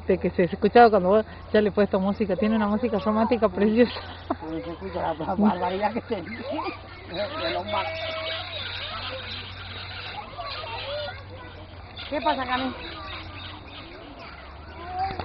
que se escuchaba cuando vos ya le he puesto música. Tiene una música romántica preciosa. Se escucha la barbaridad que se dice. ¿Qué pasa, Cami?